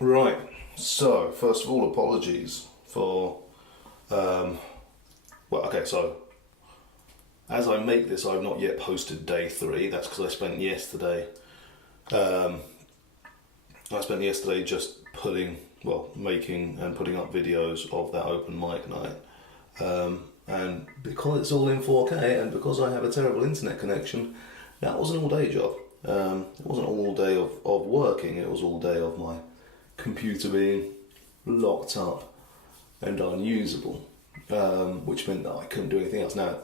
Right, so first of all, apologies for, so as I make this, I've not yet posted day 3. That's because I spent yesterday just making and putting up videos of that open mic night. And because it's all in 4K and because I have a terrible internet connection, that was an all-day job. It wasn't all day of working, it was all day of my computer being locked up and unusable, which meant that I couldn't do anything else. Now,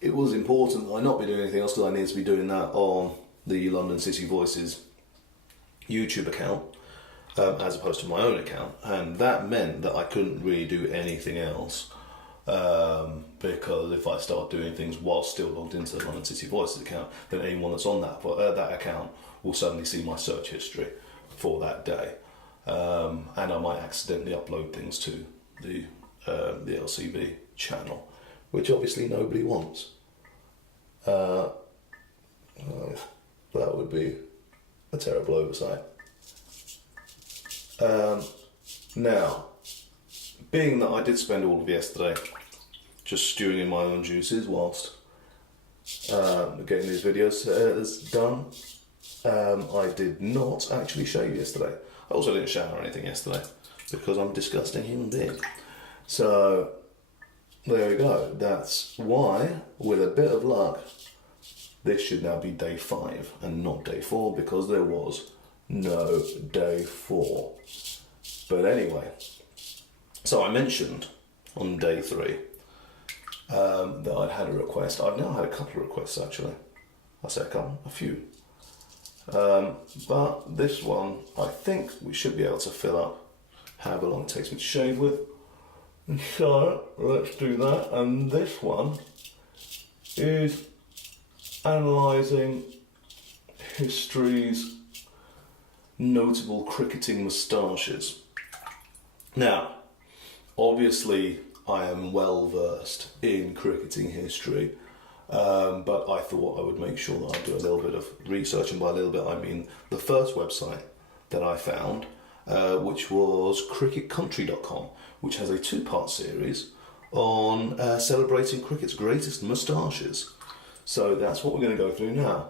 it was important that I not be doing anything else because I needed to be doing that on the London City Voices YouTube account, as opposed to my own account, and that meant that I couldn't really do anything else, because if I start doing things while still logged into the London City Voices account, then anyone that's on that account will suddenly see my search history for that day, and I might accidentally upload things to the LCV channel, which obviously nobody wants. That would be a terrible oversight. Now, being that I did spend all of yesterday just stewing in my own juices whilst getting these videos done, I did not actually shave yesterday. I also didn't shower or anything yesterday because I'm a disgusting human being. So there we go. That's why, with a bit of luck, this should now be day 5 and not day 4, because there was no day 4. But anyway, so I mentioned on day 3 that I'd had a request. I've now had a couple of requests actually. I say a few. But this one, I think we should be able to fill up however long it takes me to shave with. So let's do that. And this one is analysing history's notable cricketing moustaches. Now, obviously I am well versed in cricketing history, but I thought I would make sure that I do a little bit of research, and by a little bit I mean the first website that I found, which was cricketcountry.com, which has a 2-part series on celebrating cricket's greatest moustaches. So that's what we're going to go through now.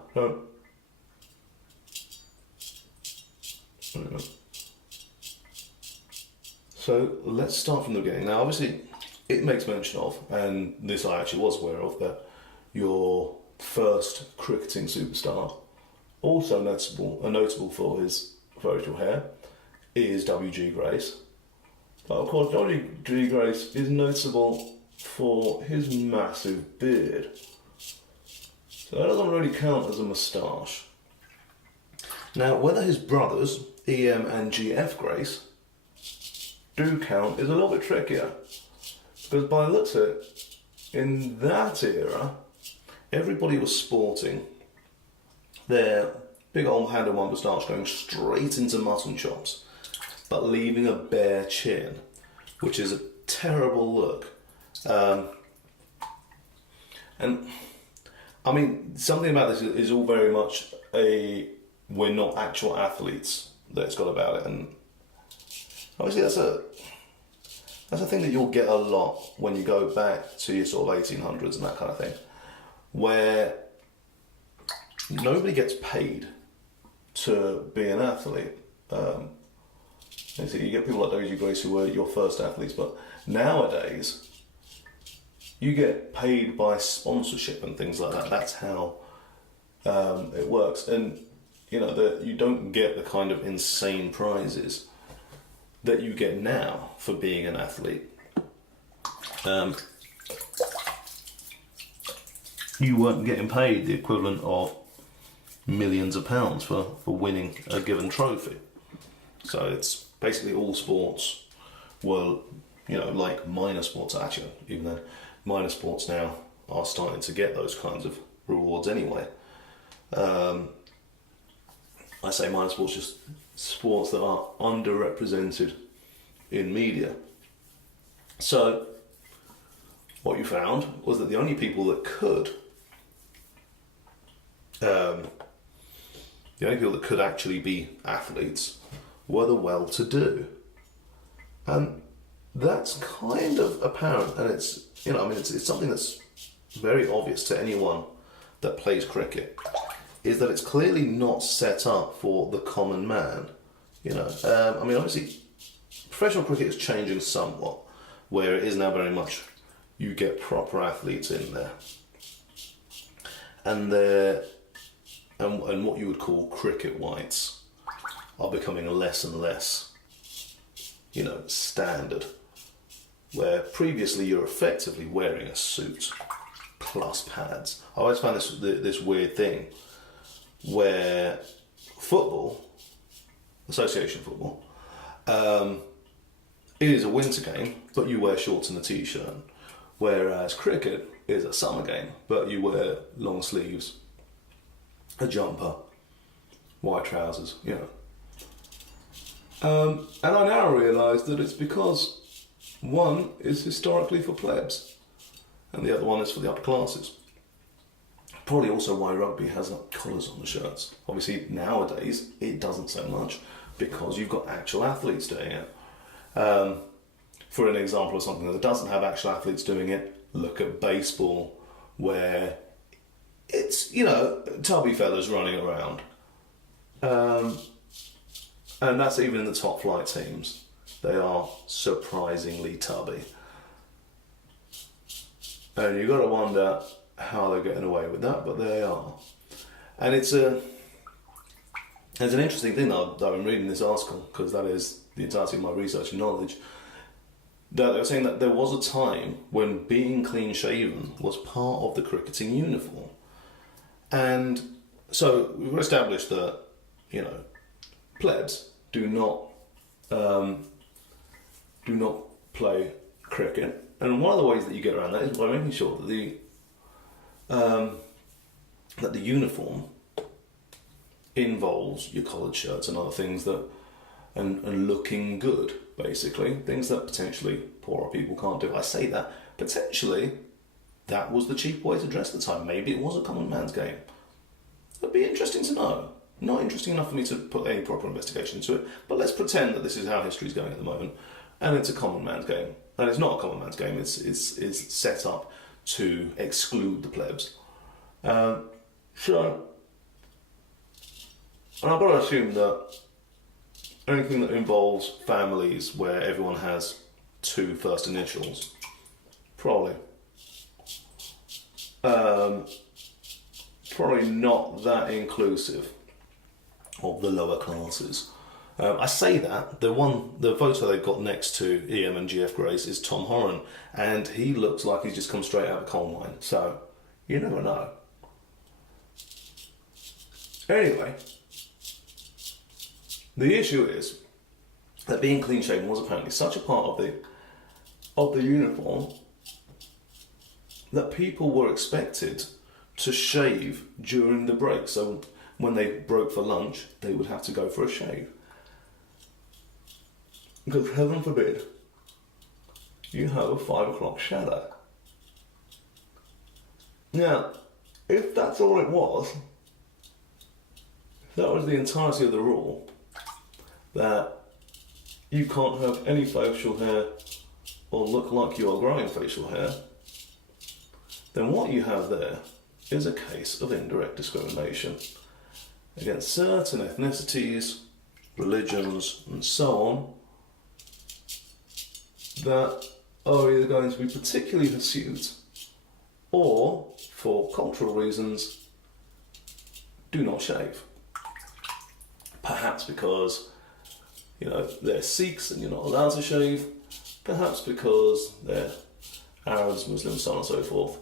So let's start from the beginning. Now, obviously, it makes mention of, and this I actually was aware of, that your first cricketing superstar, also notable for his facial hair, is W.G. Grace. But of course, W.G. Grace is notable for his massive beard. So that doesn't really count as a moustache. Now, whether his brothers, E.M. and G.F. Grace, do count is a little bit trickier. Because by the looks of it, in that era, everybody was sporting their big old hand and one moustache going straight into mutton chops, but leaving a bare chin, which is a terrible look. And I mean, something about this is all very much we're not actual athletes that it's got about it, and obviously that's a thing that you'll get a lot when you go back to your sort of 1800s and that kind of thing, where nobody gets paid to be an athlete. So you get people like W.G. Grace who were your first athletes, but nowadays you get paid by sponsorship and things like that. That's how it works, and you don't get the kind of insane prizes that you get now for being an athlete. You weren't getting paid the equivalent of millions of pounds for winning a given trophy. So it's basically all sports were, like minor sports, actually, even though minor sports now are starting to get those kinds of rewards anyway. I say minor sports, just sports that are underrepresented in media. So what you found was that the only people that could the only people that could actually be athletes were the well-to-do. And that's kind of apparent, and it's, it's something that's very obvious to anyone that plays cricket, is that it's clearly not set up for the common man. Obviously, professional cricket is changing somewhat, where it is now very much you get proper athletes in there, and what you would call cricket whites are becoming less and less, standard. Where previously you're effectively wearing a suit plus pads. I always find this weird thing where football, association football, it is a winter game, but you wear shorts and a t-shirt. Whereas cricket is a summer game, but you wear long sleeves, a jumper, white trousers, And I now realise that it's because one is historically for plebs, and the other one is for the upper classes. Probably also why rugby has collars on the shirts. Obviously nowadays it doesn't so much because you've got actual athletes doing it. For an example of something that doesn't have actual athletes doing it, look at baseball, where it's, tubby fellas running around. And that's even in the top flight teams. They are surprisingly tubby. And you've got to wonder how they're getting away with that, but they are. And it's an interesting thing that I'm reading this article, because that is the entirety of my research and knowledge, that they were saying that there was a time when being clean shaven was part of the cricketing uniform. And so we've established that, plebs do not play cricket, and one of the ways that you get around that is by making sure that the uniform involves your collared shirts and other things and looking good, basically, things that potentially poorer people can't do. I say that potentially that was the cheap way to dress at the time. Maybe it was a common man's game. It'd be interesting to know. Not interesting enough for me to put any proper investigation into it, but let's pretend that this is how history's going at the moment, and it's a common man's game. And it's not a common man's game, it's set up to exclude the plebs. And I've got to assume that anything that involves families where everyone has two first initials, probably not that inclusive of the lower classes. I say that the photo they've got next to EM and GF Grace is Tom Horan, and he looks like he's just come straight out of a coal mine. So you never know. Anyway, the issue is that being clean shaven was apparently such a part of the uniform that people were expected to shave during the break. So when they broke for lunch, they would have to go for a shave. Because heaven forbid, you have a 5 o'clock shadow. Now, if that's all it was, if that was the entirety of the rule, that you can't have any facial hair or look like you are growing facial hair, then what you have there is a case of indirect discrimination against certain ethnicities, religions, and so on, that are either going to be particularly hirsute or, for cultural reasons, do not shave. Perhaps because, they're Sikhs and you're not allowed to shave. Perhaps because they're Arabs, Muslims, so on and so forth.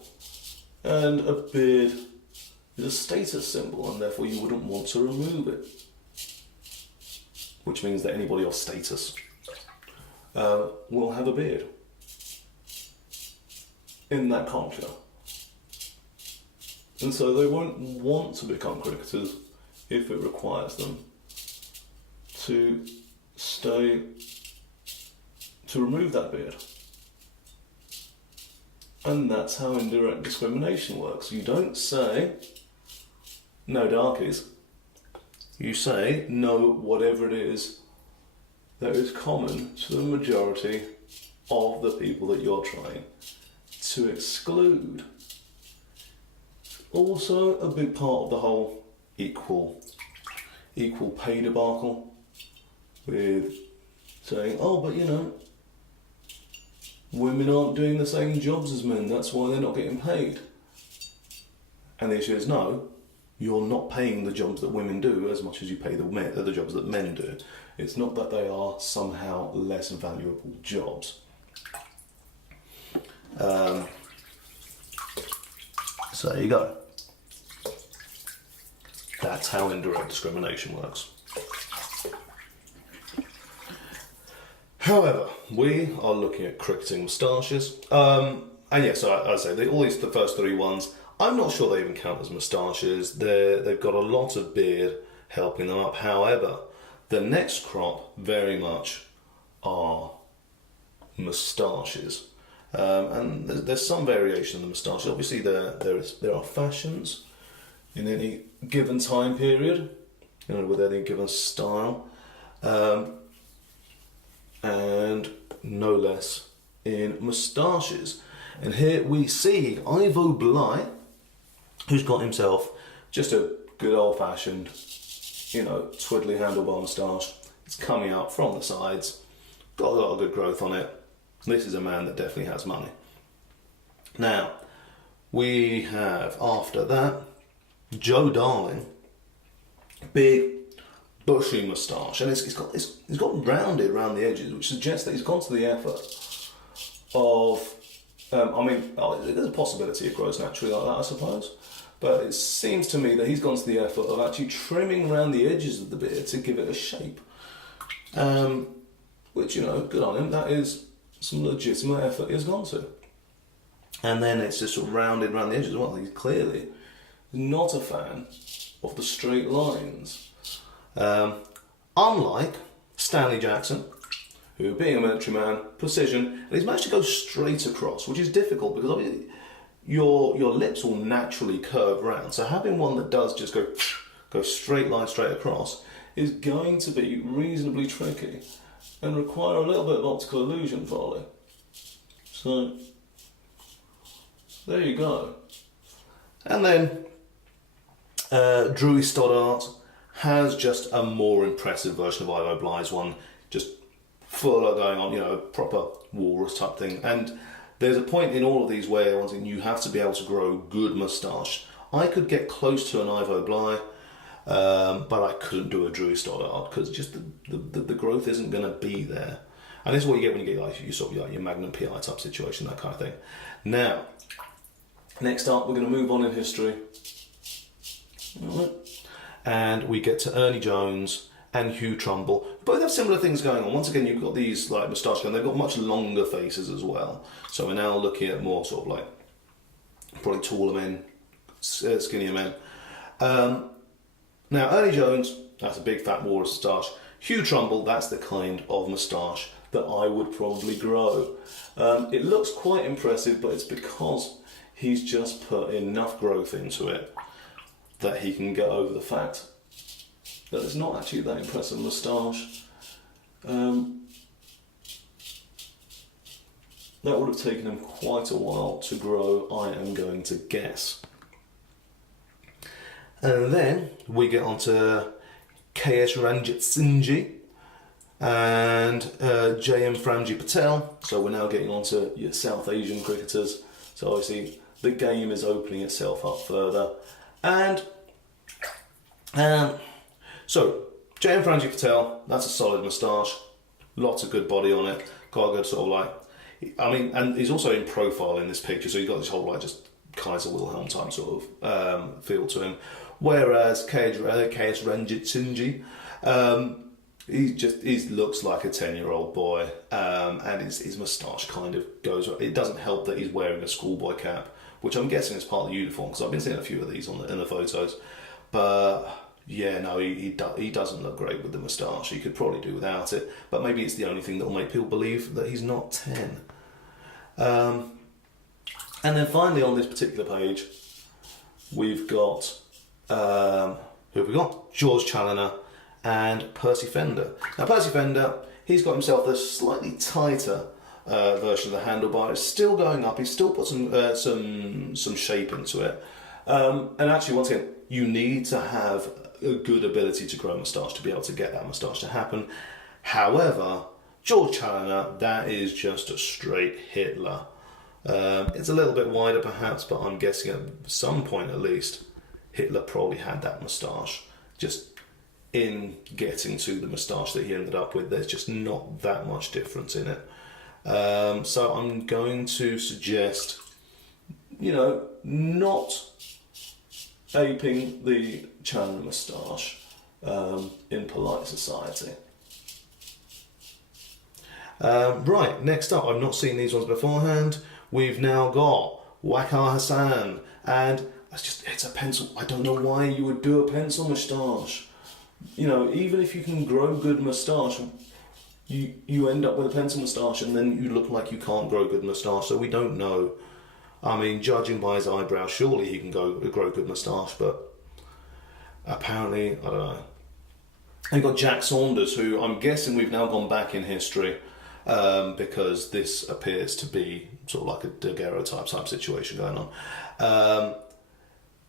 And a beard is a status symbol, and therefore you wouldn't want to remove it. Which means that anybody of status will have a beard in that culture. And so they won't want to become cricketers if it requires them to remove that beard. And that's how indirect discrimination works. You don't say, no darkies, you say no, whatever it is that is common to the majority of the people that you're trying to exclude. Also a big part of the whole equal pay debacle, with saying, oh, but you know, women aren't doing the same jobs as men, that's why they're not getting paid. And the issue is, no, you're not paying the jobs that women do as much as you pay the jobs that men do. It's not that they are somehow less valuable jobs. So there you go. That's how indirect discrimination works. However, we are looking at cricketing moustaches. And yes, I'd say the first three ones, I'm not sure they even count as moustaches. They've got a lot of beard helping them up. However, the next crop very much are moustaches. And there's some variation in the moustaches. Obviously, there are fashions in any given time period, with any given style, and no less in moustaches. And here we see Ivo Bly, who's got himself just a good old-fashioned, twiddly handlebar moustache. It's coming out from the sides, got a lot of good growth on it. This is a man that definitely has money. Now, we have, after that, Joe Darling, big, bushy moustache, and he's got rounded around the edges, which suggests that he's gone to the effort of, there's a possibility it grows naturally like that, I suppose, but it seems to me that he's gone to the effort of actually trimming around the edges of the beard to give it a shape, which, good on him. That is some legitimate effort he has gone to. And then it's just sort of rounded around the edges. Well, he's clearly not a fan of the straight lines. Unlike Stanley Jackson, who, being a military man, precision, and he's managed to go straight across, which is difficult because obviously your lips will naturally curve round. So having one that does just go straight line straight across is going to be reasonably tricky and require a little bit of optical illusion, Foley. So there you go. And then Drewy Stoddart has just a more impressive version of Ivo Bly's one, just full of going on, a proper walrus type thing. And there's a point in all of these where you have to be able to grow good moustache. I could get close to an Ivo Bly, but I couldn't do a Drewy Stoddart because just the growth isn't going to be there. And this is what you get when you get your Magnum PI type situation, that kind of thing. Now, next up, we're going to move on in history. And we get to Ernie Jones and Hugh Trumbull. Both have similar things going on. Once again, you've got these moustache, and they've got much longer faces as well. So we're now looking at more probably taller men, skinnier men. Now, Ernie Jones, that's a big fat walrus moustache. Hugh Trumbull, that's the kind of moustache that I would probably grow. It looks quite impressive, but it's because he's just put enough growth into it that he can get over the fact that it's not actually that impressive moustache. That would have taken him quite a while to grow, I am going to guess. And then we get on to KS Ranjit Singh and JM Framji Patel. So we're now getting on to your South Asian cricketers. So obviously the game is opening itself up further. And so JM Framji Patel, that's a solid moustache, lots of good body on it, quite a good and he's also in profile in this picture, so you've got this whole just Kaiser Wilhelm type sort of feel to him. Whereas KS Ranjit Singh, he looks like a 10-year-old boy, and his moustache kind of goes. It doesn't help that he's wearing a schoolboy cap, which I'm guessing is part of the uniform because I've been seeing a few of these in the photos. But yeah, no, he doesn't look great with the moustache. He could probably do without it, but maybe it's the only thing that will make people believe that he's not 10. And then finally on this particular page, we've got who who have we got? George Challoner and Percy Fender. Now Percy Fender, he's got himself the slightly tighter version of the handlebar. It's still going up. He's still put some shape into it. And actually, once again, you need to have a good ability to grow a moustache to be able to get that moustache to happen. However, George Challoner, that is just a straight Hitler. It's a little bit wider perhaps, but I'm guessing at some point at least, Hitler probably had that moustache. Just in getting to the moustache that he ended up with, there's just not that much difference in it. So I'm going to suggest, not aping the Challoner moustache in polite society. Right, next up, I've not seen these ones beforehand. We've now got Waqar Hassan, and it's a pencil. I don't know why you would do a pencil moustache. Even if you can grow good moustache, you end up with a pencil moustache and then you look like you can't grow good moustache, so we don't know. I mean, judging by his eyebrows, surely he can grow good moustache, but apparently, I don't know. And you've got Jack Saunders, who I'm guessing we've now gone back in history because this appears to be sort of like a daguerreotype situation going on.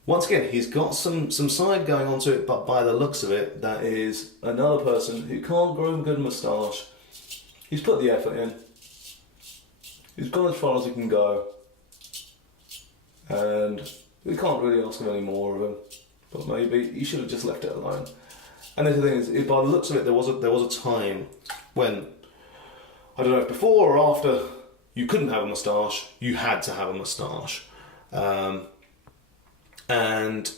Once again, he's got some side going onto it, but by the looks of it, that is another person who can't grow a good moustache. He's put the effort in. He's gone as far as he can go. And we can't really ask him any more of him. But maybe he should have just left it alone. And the thing is, by the looks of it, there was a time when, I don't know if before or after, you couldn't have a moustache, you had to have a moustache. And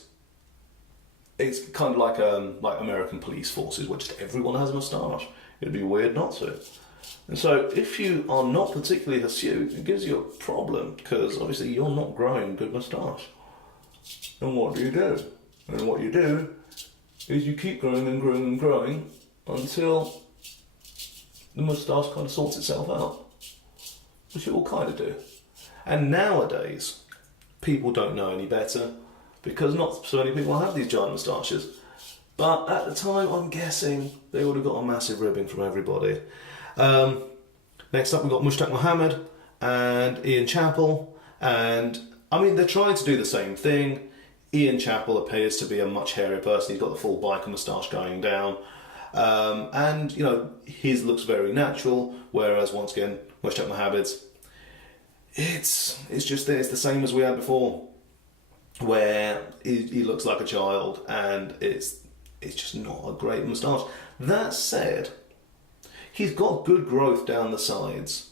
it's kind of like American police forces, where just everyone has a moustache. It'd be weird not to. And so if you are not particularly hirsute, it gives you a problem, because obviously you're not growing good moustache. And what do? And what you do is you keep growing and growing and growing until the moustache kind of sorts itself out, which it will kind of do. And nowadays, people don't know any better, because not so many people have these giant moustaches. But at the time, I'm guessing they would have got a massive ribbing from everybody. Next up, we've got Mushtaq Mohammed and Ian Chappell. And, I mean, they're trying to do the same thing. Ian Chappell appears to be a much hairier person. He's got the full biker moustache going down. And, his looks very natural. Whereas, once again, Mushtaq Mohammed's, it's just there. It's the same as we had before, where he looks like a child, and it's just not a great moustache. That said, he's got good growth down the sides,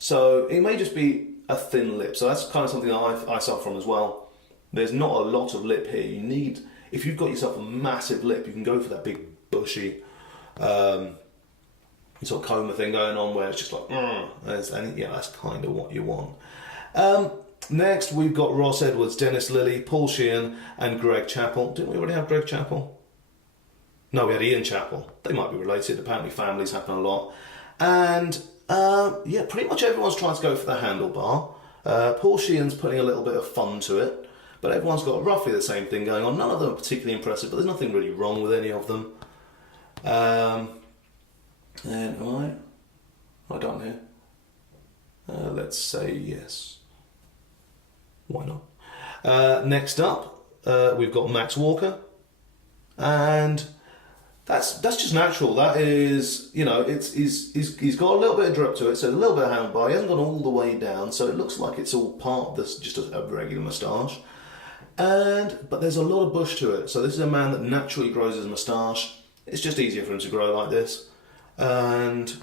so it may just be a thin lip. So that's kind of something that I suffer from as well. There's not a lot of lip here. You need, if you've got yourself a massive lip, you can go for that big bushy sort of coma thing going on, where it's just like, that's kind of what you want. Next, we've got Ross Edwards, Dennis Lilly, Paul Sheehan, and Greg Chappell. Didn't we already have Greg Chappell? No, we had Ian Chappell. They might be related. Apparently families happen a lot. And, pretty much everyone's trying to go for the handlebar. Paul Sheehan's putting a little bit of fun to it, but everyone's got roughly the same thing going on. None of them are particularly impressive, but there's nothing really wrong with any of them. And am I done here? Let's say yes. Why not? Next up, we've got Max Walker, and that's just natural. That is, he's got a little bit of drip to it, so a little bit of handlebar. He hasn't gone all the way down, so it looks like it's all part of this, just a regular moustache. But there's a lot of bush to it. So this is a man that naturally grows his moustache. It's just easier for him to grow like this. And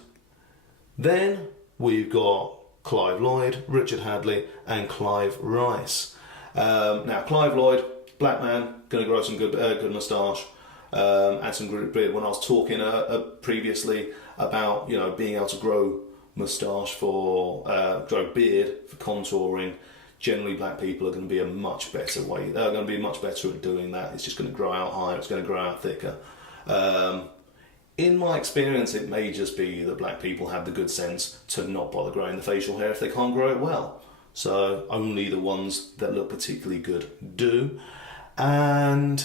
then we've got Clive Lloyd, Richard Hadley, and Clive Rice. Now, Clive Lloyd, black man, going to grow some good moustache and some good beard. When I was talking previously about being able to grow moustache grow beard for contouring, generally black people are going to be much better at doing that. It's just going to grow out higher. It's going to grow out thicker. In my experience, it may just be that black people have the good sense to not bother growing the facial hair if they can't grow it well. So only the ones that look particularly good do. And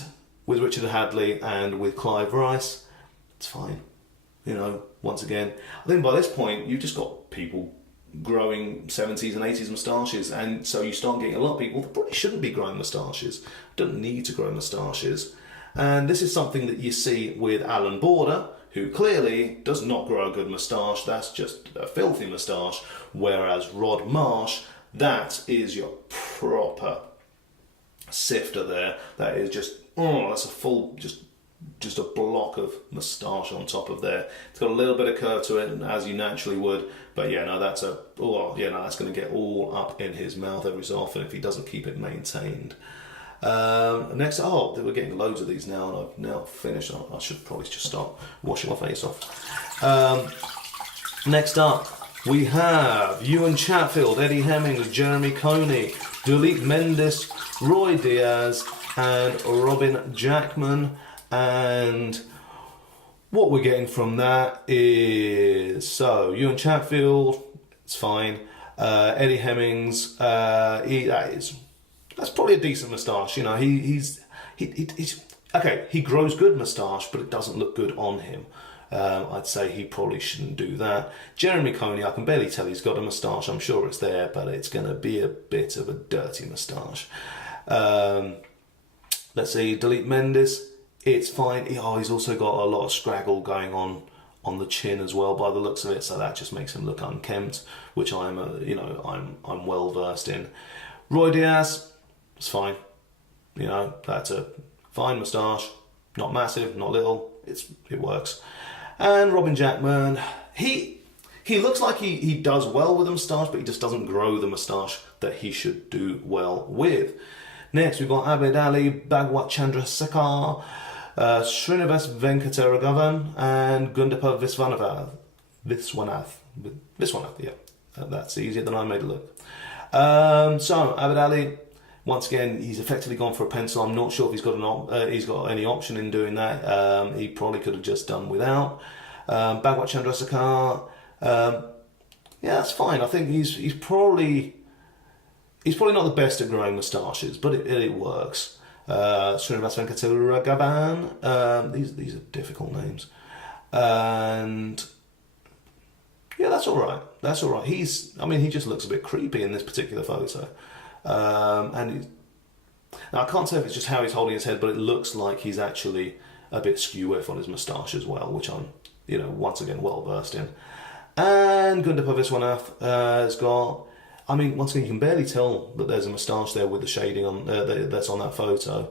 with Richard Hadley and with Clive Rice, it's fine. You know, once again, I think by this point you've just got people growing 70s and 80s moustaches, and so you start getting a lot of people that probably shouldn't be growing moustaches, don't need to grow moustaches. And this is something that you see with Alan Border, who clearly does not grow a good moustache. That's just a filthy moustache. Whereas Rod Marsh, that is your proper sifter there. That is just, that's a full, just a block of moustache on top of there. It's got a little bit of curve to it, as you naturally would. But yeah, no, that's that's going to get all up in his mouth every so often if he doesn't keep it maintained. Next, we're getting loads of these now, and I've now finished. I should probably just start washing my face off. Next up, we have Ewan Chatfield, Eddie Hemmings, Jeremy Coney, Duleep Mendes, Roy Diaz, and Robin Jackman. And what we're getting from that is, so Ewan Chatfield, it's fine. Eddie Hemmings, that's probably a decent moustache. You know, he's okay. He grows good moustache, but it doesn't look good on him. I'd say he probably shouldn't do that. Jeremy Coney, I can barely tell he's got a moustache. I'm sure it's there, but it's going to be a bit of a dirty moustache. Let's see, Duleep Mendes, it's fine. He's also got a lot of scraggle going on the chin as well, by the looks of it. So that just makes him look unkempt, which I'm well versed in. Roy Diaz, it's fine. You know, that's a fine moustache, not massive, not little. It works. And Robin Jackman, he looks like he does well with a moustache, but he just doesn't grow the moustache that he should do well with. Next, we've got Abid Ali, Bhagwat Chandrasekhar, Srinivas Venkataragavan, and Gundappa Viswanath, yeah. That's easier than I made it look. So, Abid Ali, once again, he's effectively gone for a pencil. I'm not sure if he's got any option in doing that. He probably could have just done without. Bhagwat Chandrasekhar, yeah, that's fine. I think he's probably not the best at growing moustaches, but it works. Srinivas Venkataragavan, these are difficult names. And yeah, that's all right. He just looks a bit creepy in this particular photo. Now I can't tell if it's just how he's holding his head, but it looks like he's actually a bit skew-whiff on his moustache as well, which I'm, once again, well versed in. And Gundappa Viswanath has got, once again, you can barely tell that there's a moustache there with the shading on that's on that photo,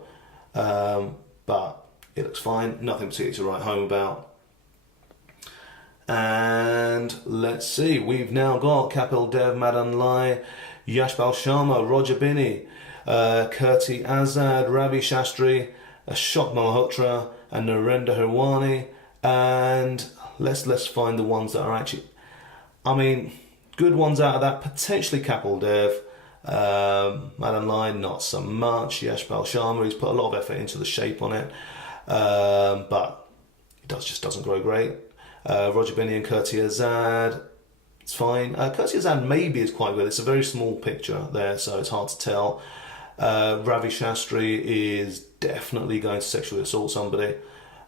but it looks fine. Nothing particularly to write home about. And let's see, we've now got Kapil Dev, Madan Lai, Yashpal Sharma, Roger Binney, Kirti Azad, Ravi Shastri, Ashok Malhotra, and Narendra Hirwani. And let's find the ones that are actually, good ones out of that. Potentially Kapil Dev, Madan Lai, not so much. Yashpal Sharma, he's put a lot of effort into the shape on it, but it just doesn't grow great. Roger Binney and Kirti Azad, it's fine. Kirti Azad maybe is quite good. It's a very small picture there, so it's hard to tell. Ravi Shastri is definitely going to sexually assault somebody.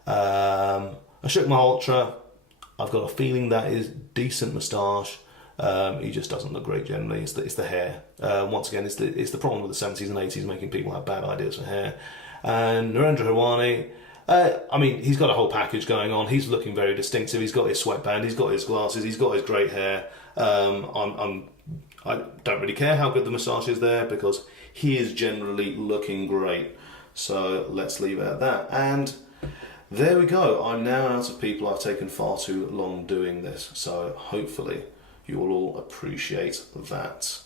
Ashok Malhotra, I've got a feeling that is decent moustache. He just doesn't look great generally. It's the hair. Once again, it's the problem with the 70s and 80s making people have bad ideas for hair. And Narendra Hirwani, he's got a whole package going on. He's looking very distinctive. He's got his sweatband. He's got his glasses. He's got his great hair. I don't really care how good the moustache is there because he is generally looking great. So let's leave it at that. And there we go. I'm now out of people. I've taken far too long doing this. So hopefully you will all appreciate that.